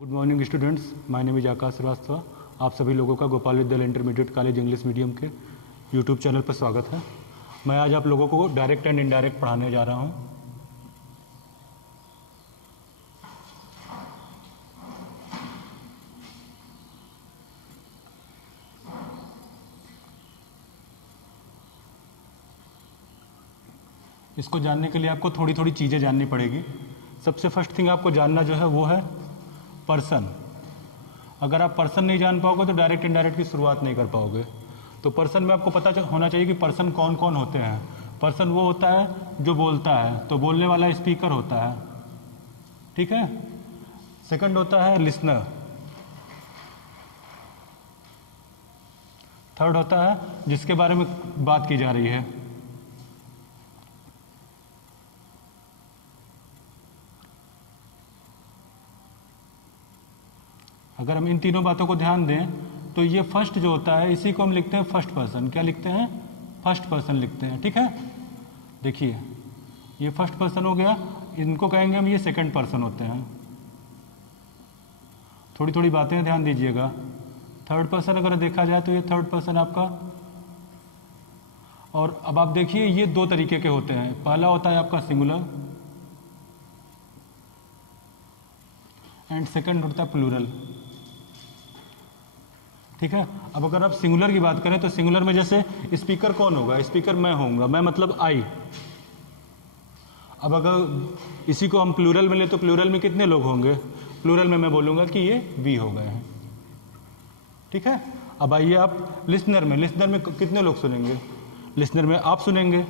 Good morning students, my name is Aakash Shrivastava. आप सभी लोगों का Gopal Vidyalaya intermediate college English medium के यूट्यूब चैनल पर स्वागत है। मैं आज आप लोगों को डायरेक्ट एंड इनडायरेक्ट पढ़ाने जा रहा हूं। इसको जानने के लिए आपको थोड़ी थोड़ी चीज़ें जाननी पड़ेगी। सबसे फर्स्ट थिंग आपको जानना जो है वो है पर्सन। अगर आप पर्सन नहीं जान पाओगे तो डायरेक्ट इनडायरेक्ट की शुरुआत नहीं कर पाओगे। तो पर्सन में आपको पता होना चाहिए कि पर्सन कौन कौन होते हैं। पर्सन वो होता है जो बोलता है, तो बोलने वाला स्पीकर होता है, ठीक है। सेकंड होता है लिसनर। थर्ड होता है जिसके बारे में बात की जा रही है। अगर हम इन तीनों बातों को ध्यान दें तो ये फर्स्ट जो होता है इसी को हम लिखते हैं फर्स्ट पर्सन। क्या लिखते हैं? फर्स्ट पर्सन लिखते हैं, ठीक है। देखिए ये फर्स्ट पर्सन हो गया, इनको कहेंगे हम ये सेकंड पर्सन होते हैं। थोड़ी थोड़ी बातें ध्यान दीजिएगा। थर्ड पर्सन अगर देखा जाए तो ये थर्ड पर्सन आपका, और अब आप देखिए ये दो तरीके के होते हैं। पहला होता है आपका सिंगुलर एंड सेकंड होता है प्लूरल, ठीक है। अब अगर आप सिंगुलर की बात करें तो सिंगुलर में जैसे स्पीकर कौन होगा? स्पीकर मैं होऊंगा, मैं मतलब आई। अब अगर इसी को हम प्लूरल में ले तो प्लूरल में कितने लोग होंगे? प्लूरल में मैं बोलूंगा कि ये वी हो गए हैं, ठीक है। अब आइए आप लिसनर में। लिसनर में कितने लोग सुनेंगे? लिसनर में आप सुनेंगे,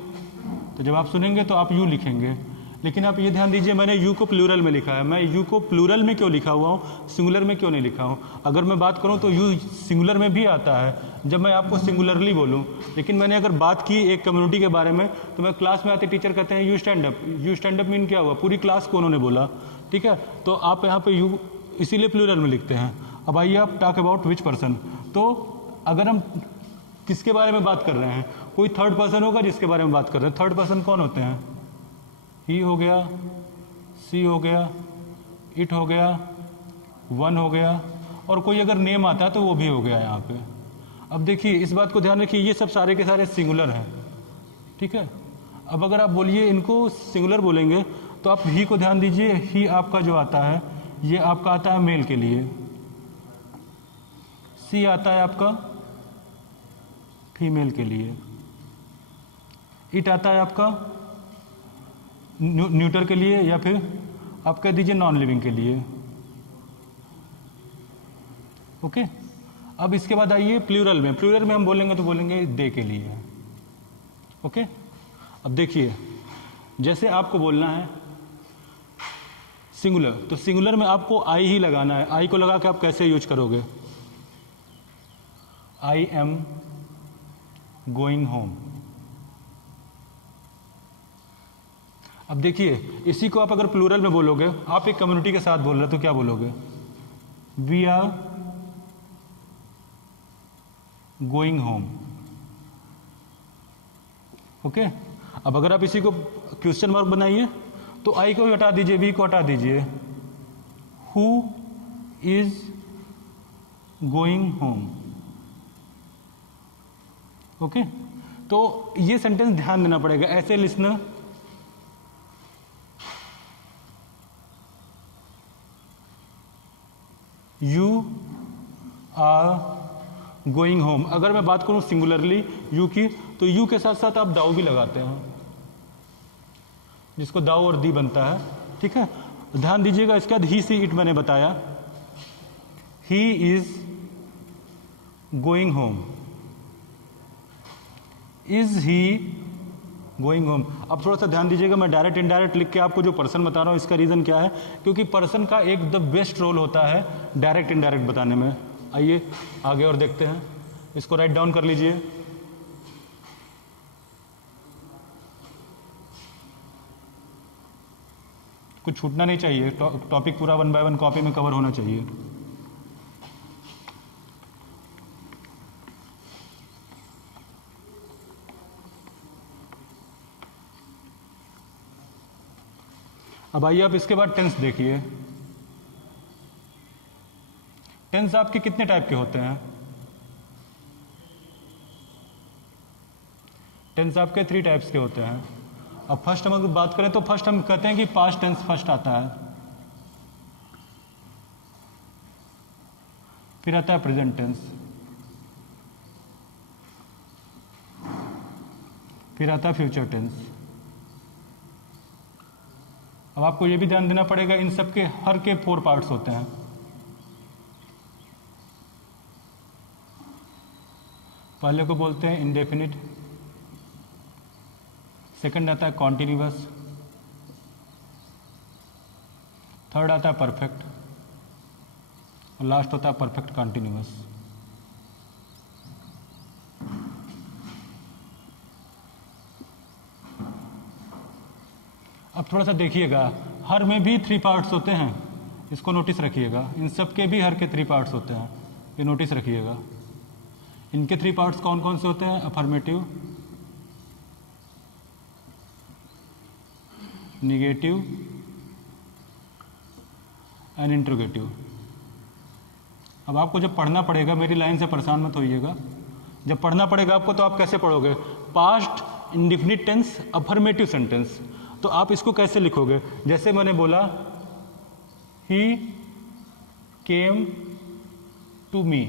तो जब आप सुनेंगे तो आप यू लिखेंगे। लेकिन आप ये ध्यान दीजिए मैंने यू को प्लूरल में लिखा है। मैं यू को प्लूरल में क्यों लिखा हुआ हूँ, सिंगुलर में क्यों नहीं लिखा हूँ? अगर मैं बात करूँ तो यू सिंगुलर में भी आता है जब मैं आपको सिंगुलरली बोलूँ। लेकिन मैंने अगर बात की एक कम्युनिटी के बारे में तो मैं क्लास में आते टीचर कहते हैं you stand up. You stand up mean क्या हुआ? पूरी क्लास को उन्होंने बोला, ठीक है। तो आप यहाँ पे यू इसीलिए प्लूरल में लिखते हैं। अब आइए आप टॉक अबाउट विच पर्सन। तो अगर हम किसके बारे में बात कर रहे हैं, कोई थर्ड पर्सन होगा जिसके बारे में बात कर रहे हैं। थर्ड पर्सन कौन होते हैं? ही हो गया, सी हो गया, इट हो गया, वन हो गया, और कोई अगर नेम आता है तो वो भी हो गया यहाँ पे। अब देखिए इस बात को ध्यान रखिए, ये सब सारे के सारे सिंगुलर हैं, ठीक है। अब अगर आप बोलिए इनको सिंगुलर बोलेंगे तो आप ही को ध्यान दीजिए। ही आपका जो आता है ये आपका आता है मेल के लिए। सी आता है आपका फीमेल के लिए। इट आता है आपका न्यूटर के लिए, या फिर आप कह दीजिए नॉन लिविंग के लिए, ओके। अब इसके बाद आइए प्लूरल में। प्लूरल में हम बोलेंगे तो बोलेंगे दे के लिए, ओके। अब देखिए जैसे आपको बोलना है सिंगुलर, तो सिंगुलर में आपको आई ही लगाना है। आई को लगा के आप कैसे यूज करोगे? I am going home. अब देखिए इसी को आप अगर प्लूरल में बोलोगे, आप एक कम्युनिटी के साथ बोल रहे तो क्या बोलोगे? We are going home, okay. अब अगर आप इसी को क्वेश्चन मार्क बनाइए तो आई को हटा दीजिए, वी को हटा दीजिए। Who is going home, okay. तो ये सेंटेंस ध्यान देना पड़ेगा। ऐसे listener you are going home. अगर मैं बात करूं सिंगुलरली यू की, तो यू के साथ साथ आप दाऊ भी लगाते हैं, जिसको दाऊ और दी बनता है, ठीक है। ध्यान दीजिएगा। इसके बाद ही सी इट मैंने बताया, he is going home, is he going home. अब थोड़ा सा ध्यान दीजिएगा, मैं डायरेक्ट इनडायरेक्ट लिख के आपको जो पर्सन बता रहा हूँ इसका रीज़न क्या है, क्योंकि पर्सन का एक द बेस्ट रोल होता है डायरेक्ट इनडायरेक्ट बताने में। आइए आगे और देखते हैं। इसको राइट डाउन कर लीजिए। कुछ छूटना नहीं चाहिए, टॉपिक पूरा 1 बाय 1 कॉपी में कवर होना चाहिए। अब आइए आप इसके बाद टेंस देखिए। टेंस आपके कितने टाइप के होते हैं? टेंस आपके 3 टाइप्स के होते हैं। अब फर्स्ट हम अगर बात करें तो फर्स्ट हम कहते हैं कि पास्ट टेंस फर्स्ट आता है, फिर आता है प्रेजेंट टेंस, फिर आता है फ्यूचर टेंस। अब आपको ये भी ध्यान देना पड़ेगा, इन सब के हर के 4 पार्ट्स होते हैं। पहले को बोलते हैं इंडेफिनिट, सेकंड आता है कॉन्टिन्यूअस, थर्ड आता है परफेक्ट और लास्ट होता है परफेक्ट कॉन्टिन्यूअस। अब थोड़ा सा देखिएगा, हर में भी 3 पार्ट्स होते हैं, इसको नोटिस रखिएगा। इन सब के भी हर के 3 पार्ट्स होते हैं, ये नोटिस रखिएगा। इनके 3 पार्ट्स कौन कौन से होते हैं? Affirmative, negative and interrogative. अब आपको जब पढ़ना पड़ेगा, मेरी लाइन से परेशान मत होइएगा, जब पढ़ना पड़ेगा आपको तो आप कैसे पढ़ोगे? Past indefinite tense affirmative sentence, तो आप इसको कैसे लिखोगे? जैसे मैंने बोला ही केम टू मी,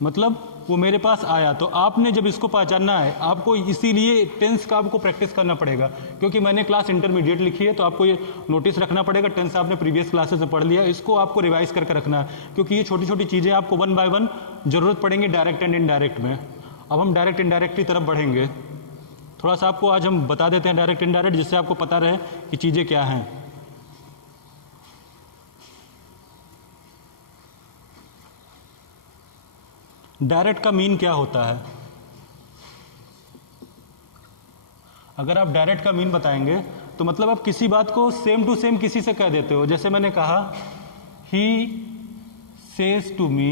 मतलब वो मेरे पास आया। तो आपने जब इसको पहचानना है, आपको इसीलिए टेंस का आपको प्रैक्टिस करना पड़ेगा, क्योंकि मैंने क्लास इंटरमीडिएट लिखी है, तो आपको ये नोटिस रखना पड़ेगा। टेंस आपने प्रीवियस क्लासेस में पढ़ लिया, इसको आपको रिवाइज करके रखना है, क्योंकि ये छोटी छोटी चीज़ें आपको 1 बाय 1 जरूरत पड़ेंगी डायरेक्ट एंड इनडायरेक्ट में। अब हम डायरेक्ट इनडायरेक्ट की तरफ बढ़ेंगे। थोड़ा सा आपको आज हम बता देते हैं डायरेक्ट इनडायरेक्ट, जिससे आपको पता रहे कि चीज़ें क्या हैं। डायरेक्ट का मीन क्या होता है? अगर आप डायरेक्ट का मीन बताएंगे तो मतलब आप किसी बात को सेम टू सेम किसी से कह देते हो। जैसे मैंने कहा he says to me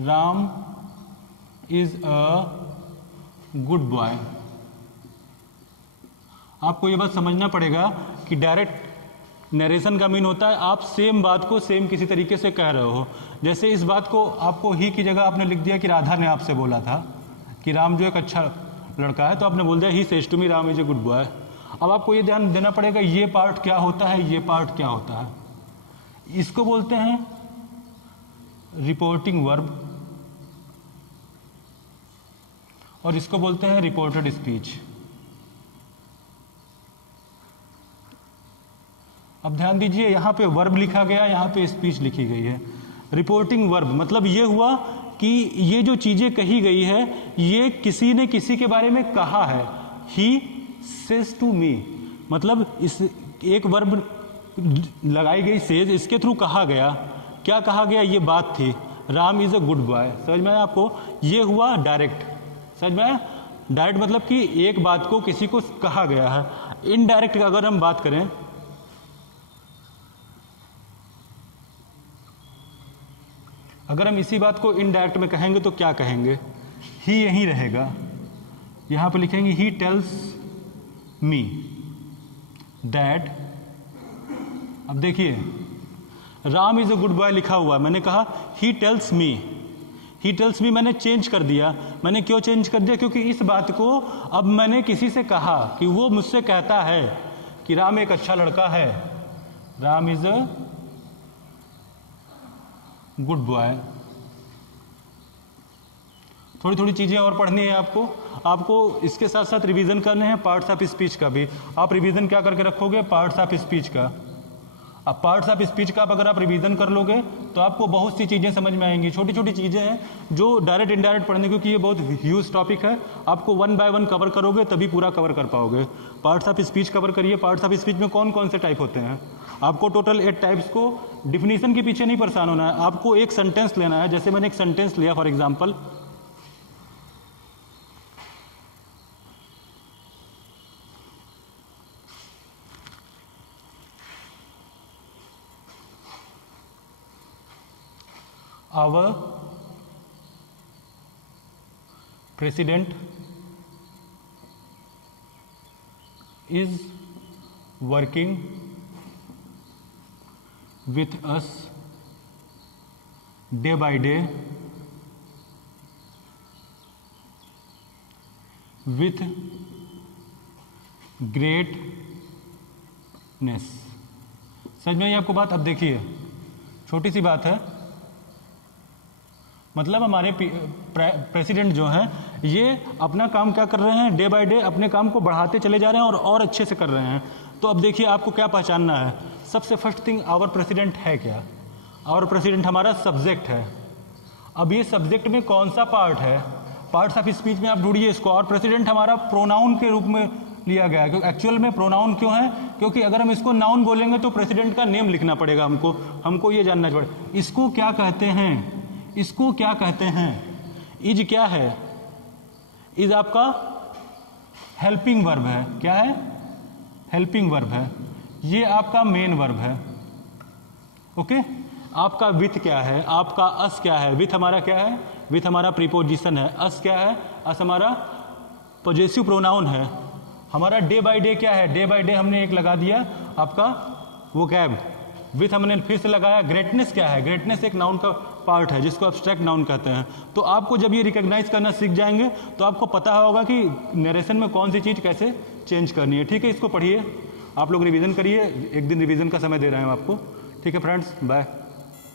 Ram is a good boy. आपको ये बात समझना पड़ेगा कि डायरेक्ट नरेशन का मीन होता है आप सेम बात को सेम किसी तरीके से कह रहे हो। जैसे इस बात को आपको ही की जगह आपने लिख दिया कि राधा ने आपसे बोला था कि राम जो एक अच्छा लड़का है, तो आपने बोल दिया he says to me Ram is a good boy. अब आपको ये ध्यान देना पड़ेगा ये पार्ट क्या होता है, ये पार्ट क्या होता है। इसको बोलते हैं रिपोर्टिंग वर्ब और इसको बोलते हैं रिपोर्टेड स्पीच। अब ध्यान दीजिए, यहाँ पे वर्ब लिखा गया, यहाँ पे स्पीच लिखी गई है। रिपोर्टिंग वर्ब मतलब ये हुआ कि ये जो चीजें कही गई है ये किसी ने किसी के बारे में कहा है। ही सेज टू मी मतलब इस एक वर्ब लगाई गई सेज, इसके थ्रू कहा गया। क्या कहा गया? ये बात थी Ram is a good boy. समझ में आया आपको? ये हुआ डायरेक्ट। समझ में आया? डायरेक्ट मतलब कि एक बात को किसी को कहा गया है। इनडायरेक्ट अगर हम बात करें, अगर हम इसी बात को इनडायरेक्ट में कहेंगे तो क्या कहेंगे? ही यहीं रहेगा, यहां पे लिखेंगे ही टेल्स मी दैट। अब देखिए Ram is a good boy लिखा हुआ है, मैंने कहा he tells me. He tells me मैंने चेंज कर दिया। मैंने क्यों चेंज कर दिया? क्योंकि इस बात को अब मैंने किसी से कहा कि वो मुझसे कहता है कि राम एक अच्छा लड़का है, Ram is a good boy. थोड़ी थोड़ी चीजें और पढ़नी है आपको इसके साथ साथ रिवीजन करने हैं पार्ट्स ऑफ स्पीच का भी। आप रिवीजन क्या करके रखोगे? पार्ट्स ऑफ स्पीच का। अब पार्ट्स ऑफ स्पीच का अगर आप रिवीजन कर लोगे तो आपको बहुत सी चीजें समझ में आएंगी। छोटी छोटी चीजें हैं जो डायरेक्ट इनडायरेक्ट पढ़ने, क्योंकि ये बहुत ह्यूज टॉपिक है, आपको 1 बाय 1 कवर करोगे तभी पूरा कवर कर पाओगे। पार्ट्स ऑफ स्पीच कवर करिए। पार्ट्स ऑफ स्पीच में कौन कौन से टाइप होते हैं? आपको टोटल 8 टाइप्स को डिफिनीशन के पीछे नहीं परेशान होना है, आपको एक सेंटेंस लेना है। जैसे मैंने एक सेंटेंस लिया for example, our president is working with us day by day with greatness. समझ में आई आपको बात? अब देखिए, छोटी सी बात है, मतलब हमारे प्रेसिडेंट जो हैं ये अपना काम क्या कर रहे हैं, डे बाय डे अपने काम को बढ़ाते चले जा रहे हैं और अच्छे से कर रहे हैं। तो अब देखिए आपको क्या पहचानना है। सबसे फर्स्ट थिंग, आवर प्रेसिडेंट है क्या? आवर प्रेसिडेंट हमारा सब्जेक्ट है। अब ये सब्जेक्ट में कौन सा पार्ट है? पार्ट्स ऑफ स्पीच में आप ढूंढिए इसको। और प्रेसिडेंट हमारा प्रोनाउन के रूप में लिया गया है, क्योंकि एक्चुअल में प्रोनाउन क्यों है? क्योंकि अगर हम इसको नाउन बोलेंगे तो प्रेसिडेंट का नेम लिखना पड़ेगा हमको ये जानना पड़ेगा इसको क्या कहते हैं। इसको क्या कहते हैं? इज क्या है? इज आपका हेल्पिंग वर्ब है। क्या है? हेल्पिंग वर्ब है। ये आपका मेन वर्ब है। ओके। आपका विथ क्या है? आपका अस क्या है? विथ हमारा क्या है? विथ हमारा प्रीपोजिशन है। अस क्या है? अस हमारा पॉजेसिव प्रोनाउन है। हमारा डे बाय डे क्या है? डे बाय डे हमने एक लगा दिया आपका वोकैब। विथ हमने फिर से लगाया। ग्रेटनेस क्या है? ग्रेटनेस एक नाउन का पार्ट है जिसको एब्स्ट्रैक्ट नाउन कहते हैं। तो आपको जब ये रिकॉग्नाइज करना सीख जाएंगे तो आपको पता होगा कि नरेशन में कौन सी चीज़ कैसे चेंज करनी है। ठीक है, इसको पढ़िए, आप लोग रिवीजन करिए। एक दिन रिवीजन का समय दे रहे हैं आपको। ठीक है फ्रेंड्स, बाय।